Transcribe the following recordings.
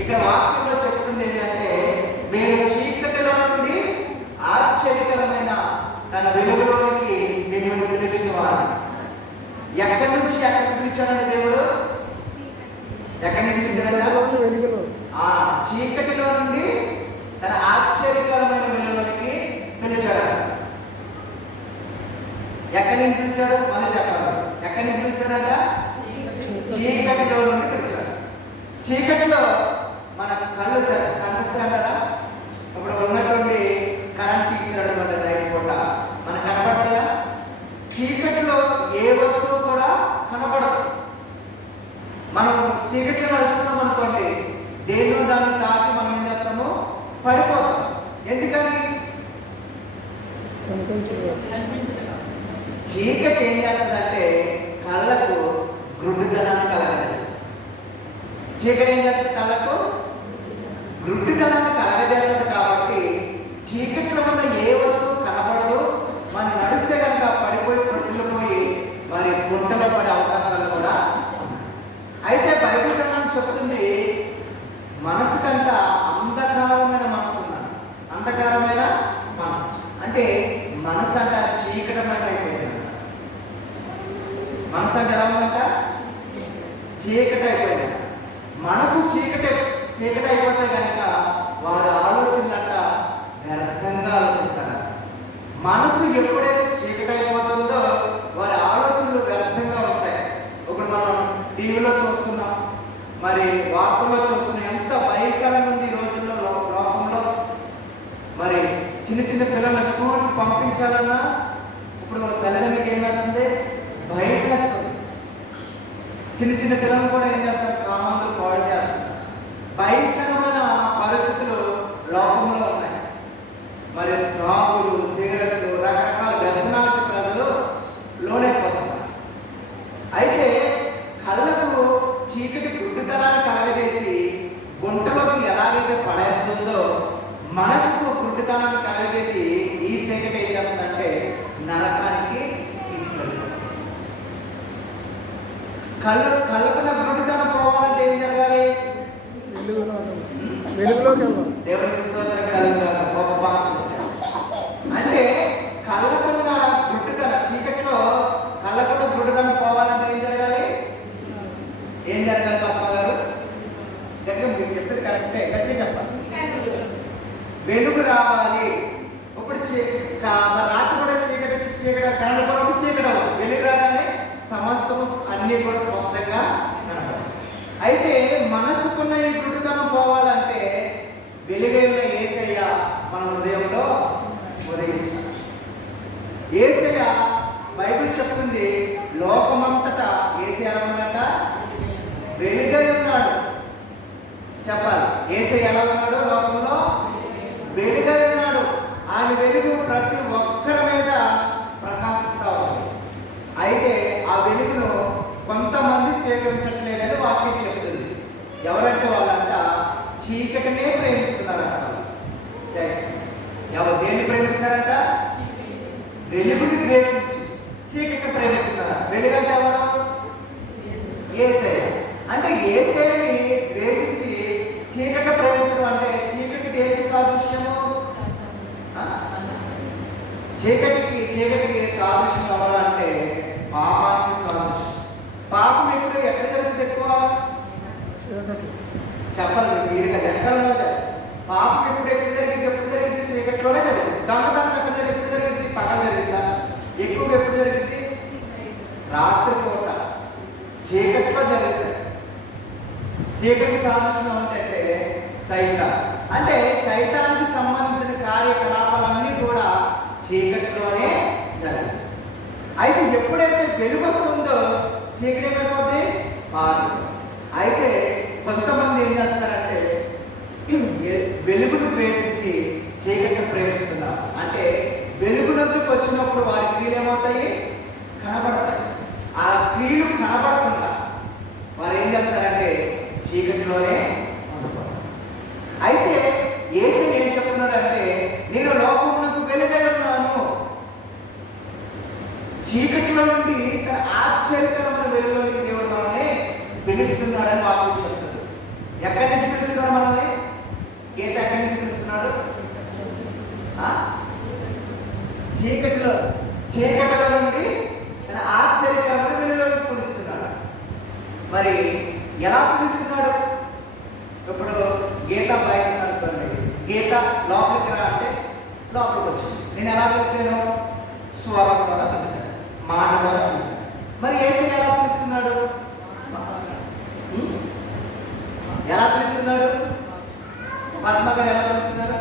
ఇక్కడ వాక్యంలో చెప్తుంది ఏంటంటే, నేను చీకటిలో నుండి ఆశ్చర్యకరమైన తన వెలుగులోనికి మిమ్మల్ని పిలిచిన వాడు. ఎక్కడి నుంచి ఎక్కడికి పిలిచాడంటే దేవుడు? ఎక్కడి నుంచి పిలిచాడంట? చీకటిలో నుండి తన ఆశ్చర్యకరమైన వెలుగులోనికి పిలిచాడు. ఎక్కడి నుంచి పిలిచాడు? మళ్ళీ చెప్పాలి. ఎక్కడి నుంచి పిలిచాడంట? చీకటిలో నుండి పిలిచాడు. చీకటిలో మన కళ్ళు కనిపిస్తాయి కదా. ఇప్పుడు ఉన్నటువంటి కరెంట్ తీసినటువంటి నైట్ పూట మనకు కనపడతాయా? చీకటిలో ఏ వస్తువు కూడా కనపడదు. మనం చీకటిలో నడుస్తున్నాం అనుకోండి, దేనిలో దాన్ని తాకి మనం ఏం చేస్తాము? పడిపోతాం. ఎందుకని? చీకటి ఏం చేస్తుందంటే కళ్ళకు గ్రుడ్డితనాన్ని కలగజేస్తుంది. చీకటి ఏం చేస్తుంది? కళ్ళకు గ్రుడ్డితనాన్ని కలగజేస్తుంది. కాబట్టి చీకటిలో ఉన్న ఏ వస్తువు కనపడదు. మనం నడిస్తే కనుక పడిపోయి కొట్టుకుపోయి మరి గుంటలో పడే అవకాశాలు కూడా ఉన్నాయి. అయితే బైబిల్ గ్రంథం చెప్తుంది, మనసు కంట అంధకారమైన మనసు ఉన్నది. అంధకారమైన మనసు అంటే మనసు అంట చీకటమైన అయిపోయింది. మనసు అంటే ఎలా ఉందంట? చీకటి అయిపోయింది. మనసు చీకటి అయిపోతే కనుక వారి ఆలోచనలంట వ్యర్థంగా ఆలోచిస్తారు. మనసు ఎప్పుడైతే చీకటి అయిపోతుందో వారి ఆలోచనలు వ్యర్థంగా ఉంటాయి. ఇప్పుడు మనం టీవీలో చూస్తున్నాం, మరి వార్తల్లో చూస్తున్నాం, ఎంత భయంకరంగా ఉంది ఈ రోజుల్లో లోకంలో. మరి చిన్న చిన్న పిల్లల్ని స్కూల్కి పంపించాలన్నా ఇప్పుడు తల్లిదండ్రులకి ఏం వేస్తుంది? భయం వేస్తుంది. చిన్న చిన్న పిల్లలు కూడా ఏం చేస్తారు? కామాలు పాడు చేస్తారు. భయంకరమైన పరిస్థితులు లోకంలో ఉన్నాయి. మరి త్రాగుడు, సిగరెట్లు, రకరకాల వ్యసనాలకు ప్రజలు లోనైపోతున్నారు. అయితే కళ్ళకు చీకటి గుడ్డితనాన్ని కలగజేసి గుంటలోకి ఎలాగైతే పడేస్తుందో, మనసుకు గుడ్డితనాన్ని కలగజేసి ఈ చీకటి ఏం చేస్తుందంటే నరకానికి తీసుకెళ్తుంది. కళ్ళకున్న గుడ్డితనం పోవాలంటే ఏం జరగాలి? దేవునికి స్తోత్రం కలుగుతారు. గొప్ప భాష అంటే కళ్ళకున్న గుడ్డితనం, చీకటిలో కళ్ళకున్న గుడ్డితనం పోవాలంటే ఏం జరగాలి? ఏం జరగాలి పద్మ గారు? గట్టిగా మీరు చెప్పేది కరెక్టే, గట్టిగా చెప్పాలి. వెలుగు రావాలి. ఇప్పుడు రాత్రి కూడా చీకటి కనపడకుండా చీకటి అవ్వాలి. వెలుగు రాగానే సమస్తము అన్నీ కూడా స్పష్టంగా కనపడాలి. అయితే మనసుకున్న ఈ గుడ్డితనం పోవాలంటే వెలుగైన యేసయ్య మన హృదయంలో ఉదయించాలి. యేసయ్య బైబిల్ చెప్తుంది, లోకమంతటా యేసయ్య ఎలా ఉన్నాడట? వెలుగై ఉన్నాడు. చెప్పాలి, యేసయ్య ఎలా ఉన్నాడు? లోకంలో వెలుగై ఉన్నాడు. ఆయన వెలుగు ప్రతి ఒక్కరి మీద ప్రకాశిస్తా ఉంది. అయితే ఆ వెలుగును కొంతమంది స్వీకరించట్లేదని వాక్యం చెప్తుంది. ఎవరంటే వాళ్ళంట చీకటినే ప్రేమిస్తున్నారంట. ఎవరు దేన్ని ప్రేమిస్తున్నారంట? వెలుగుని ద్వేషించి చీకటిని ప్రేమిస్తున్నారు. వెలుగంటే ఎవరు? యేసయ్య. అంటే యేసయ్యని ద్వేషించి చీకటి ప్రేమించడం అంటే చీకటి దేనికి సాదృశ్యము? చీకటికి సాదృశ్యం కావాలంటే పాపానికి సాదృశ్యం. పాపం ఎప్పుడు ఎక్కడ జరుగుతుంది? ఎక్కువ చెప్పాలి మీరుగా వెనకాలలో. పాపం ఎప్పుడు ఎప్పుడు జరిగింది? చీకటిలోనే జరిగింది. దొంగతనం ఎప్పుడు జరిగింది? పగల జరిగిందా? ఎక్కువ ఎప్పుడు జరిగింది? రాత్రి పూట చీకటిలో జరుగుతుంది. చీకటి సాదృశ్యం అంటే సైతాన్. అంటే సైతానికి సంబంధించిన కార్యకలాపాలన్నీ కూడా చీకటిలోనే జరుగుతాయి. అయితే ఎప్పుడైతే వెలుగు వస్తుందో చీకటి ఏమైపోతుంది? మారు. అయితే కొంతమంది ఏం చేస్తారంటే వెలుగును ద్వేషించి చీకటిని ప్రేమిస్తున్నారు. అంటే వెలుగునందుకు వచ్చినప్పుడు వారి క్రియలు ఏమవుతాయి? కనబడతాయి. ఆ క్రియలు కనబడకుండా వారు ఏం చేస్తారంటే చీకటిలోనే ఉండిపోతారు. అయితే యేసయ్య ఏం చెప్తున్నాడంటే, నేను లోకమునకు వెలుగై ఉన్నాను. చీకటిలో నుండి తన ఆశ్చర్యకరమైన వెలుగులోనికి దేవుడు మనల్ని పిలుస్తున్నాడని వాక్యం చెప్తుంది. ఎక్కడి నుంచి పిలుస్తున్నాడు? చీకటిలో చీకటిలో నుండి తన ఆశ్చర్యకరమైన వెలుగులోకి పిలుస్తున్నాడు. మరి ఎలా పిలుస్తున్నాడు? ఇప్పుడు గీత బయట అనుకోండి, గీత లోపలికి రా అంటే లోపలికి వచ్చింది. నేను ఎలా పిలిచాను? స్వరం ద్వారా పిలిచాను, మాట ద్వారా పిలిచాను. మరి యేసయ్య ఎలా పిలుస్తున్నాడు? ఎలా పిలుస్తున్నాడు? పద్మ గారు ఎలా పిలుస్తున్నారు?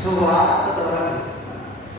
సువార్త ద్వారా పిలుస్తున్నారు.